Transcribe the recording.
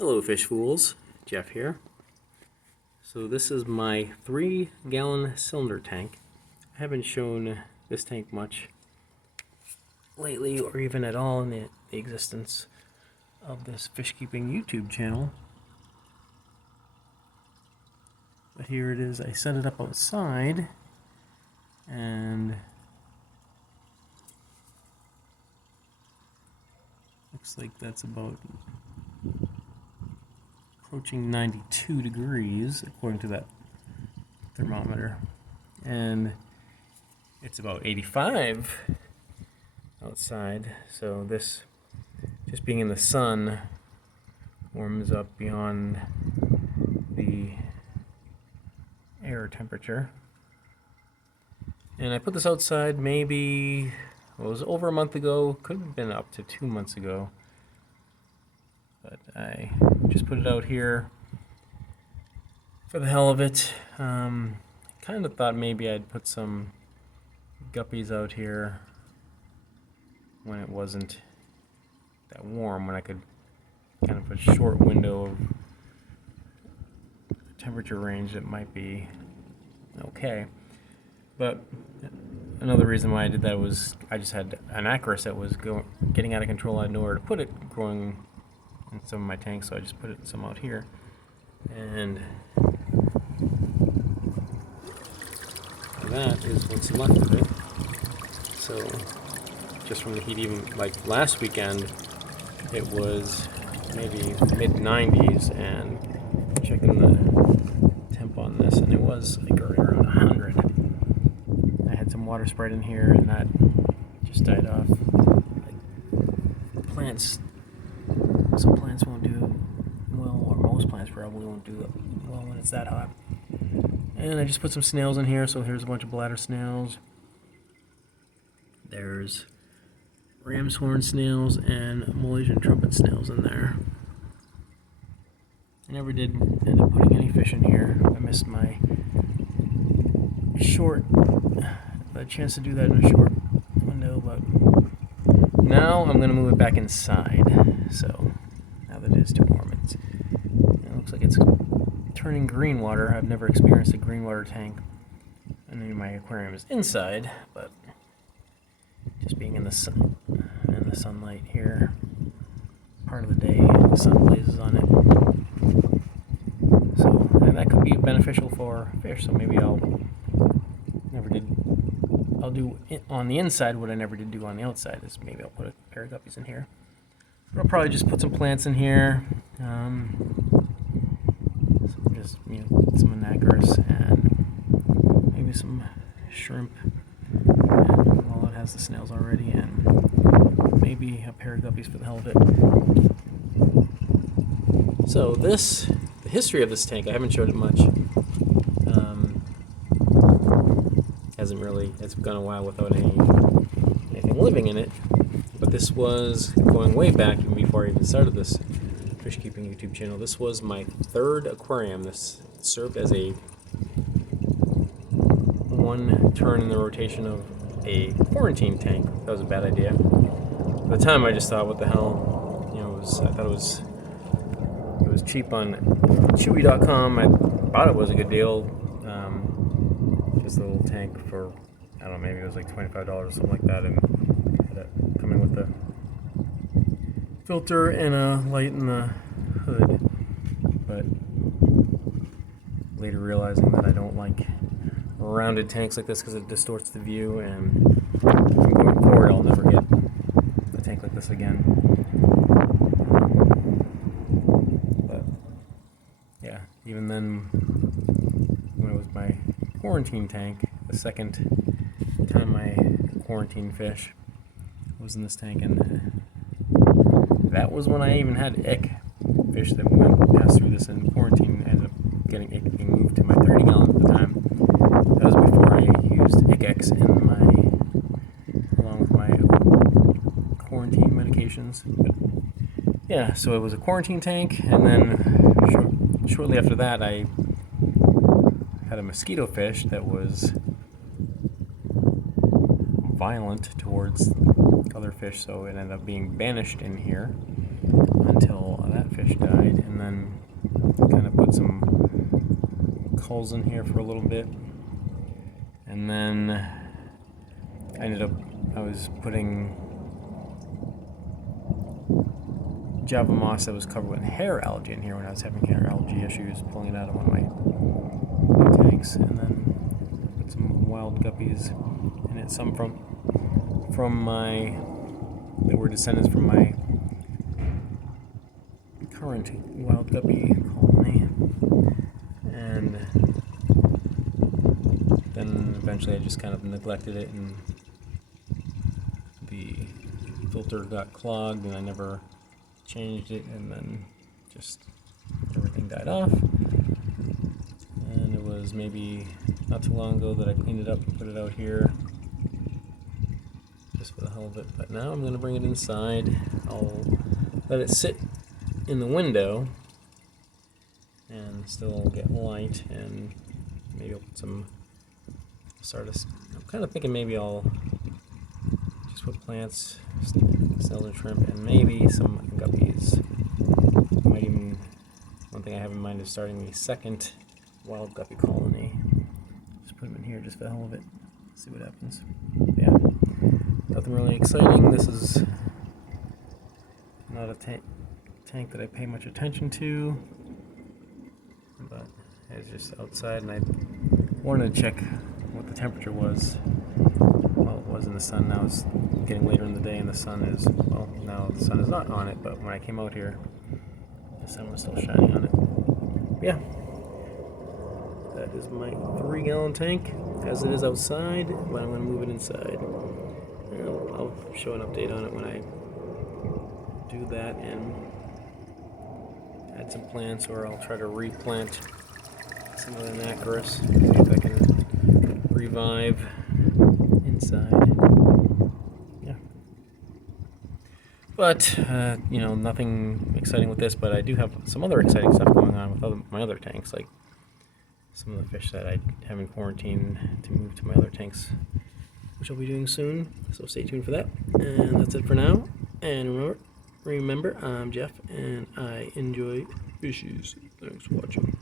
Hello fish fools, Jeff here. So this is my 3-gallon cylinder tank. I haven't shown this tank much lately or even at all in the existence of this fish keeping YouTube channel. But here it is. I set it up outside and looks like that's about approaching 92 degrees according to that thermometer, and it's about 85 outside, so this just being in the sun warms up beyond the air temperature. And I put this outside maybe, well, it was over a month ago, could have been up to 2 months ago. But I just put it out here for the hell of it. Kind of thought maybe I'd put some guppies out here when it wasn't that warm, when I could kind of a short window of temperature range that might be okay. But another reason why I did that was I just had an acris that was getting out of control. I had nowhere to put it growing in some of my tanks, so I just put some out here, and that is what's left of it. So just from the heat, even like last weekend it was maybe mid-90s, and checking the temp on this, and it was like right around 100. I had some water sprayed in here and that just died off. Some plants won't do well, or most plants probably won't do well when it's that hot. And I just put some snails in here, so here's a bunch of bladder snails. There's ram's horn snails and Malaysian trumpet snails in there. I never did end up putting any fish in here. I missed my chance to do that in a short window, but now I'm going to move it back inside. So now that it is too warm, it looks like it's turning green water. I've never experienced a green water tank. I mean, my aquarium is inside, but just being in the sun, in the sunlight here, part of the day, the sun blazes on it. So, and that could be beneficial for fish. So maybe I'll do it on the inside what I never did do on the outside. Is maybe I'll put a pair of guppies in here. But I'll probably just put some plants in here. Just some anacris and maybe some shrimp. And, well, it has the snails already, and maybe a pair of guppies for the hell of it. So the history of this tank, I haven't showed it much. It's gone a while without anything living in it. But this was going way back, even before I even started this fish keeping YouTube channel. This was my 3rd aquarium. This served as a one turn in the rotation of a quarantine tank. That was a bad idea. At the time, I just thought, what the hell? I thought it was cheap on Chewy.com. I thought it was a good deal. Just a little tank for, I don't know, maybe it was like $25 or something like that, and had it coming with a filter and a light in the hood. But later realizing that I don't like rounded tanks like this because it distorts the view, and going forward I'll never get a tank like this again. But yeah, even then, when it was my quarantine tank, the second time I quarantined fish was in this tank, and that was when I even had ick fish that passed through this in quarantine. Ended up getting ick being moved to my 30-gallon at the time. That was before I used ICX along with my quarantine medications. But yeah, so it was a quarantine tank, and then shortly after that I had a mosquito fish that was violent towards other fish, so it ended up being banished in here until of that fish died, and then kind of put some culls in here for a little bit, and then I was putting Java moss that was covered with hair algae in here when I was having hair algae issues, pulling it out of one of my tanks, and then put some wild guppies in it, some from my, that were descendants from my current wild guppy colony, and then eventually I just kind of neglected it, and the filter got clogged and I never changed it, and then just everything died off. And it was maybe not too long ago that I cleaned it up and put it out here just for the hell of it. But now I'm going to bring it inside. I'll let it sit in the window and still get light, and maybe I'll put some I'm kind of thinking maybe I'll just put plants, snails and shrimp, and maybe some guppies. Might even, one thing I have in mind is starting the second wild guppy colony. Just put them in here just for the hell of it. See what happens. Yeah, nothing really exciting. This is not a tank that I pay much attention to, but it's just outside, and I wanted to check what the temperature was. Well, it was in the sun. Now it's getting later in the day, and the sun is, well, now the sun is not on it, but when I came out here, the sun was still shining on it. Yeah, that is my 3-gallon tank as it is outside, but I'm going to move it inside. And I'll show an update on it when I do that, and add some plants, or I'll try to replant some of the Nacaris, see if I can revive inside. Yeah. But, you know, nothing exciting with this, but I do have some other exciting stuff going on with my other tanks, like some of the fish that I have in quarantine to move to my other tanks, which I'll be doing soon, so stay tuned for that. And that's it for now. And remember, I'm Jeff, and I enjoy fishies. Thanks for watching.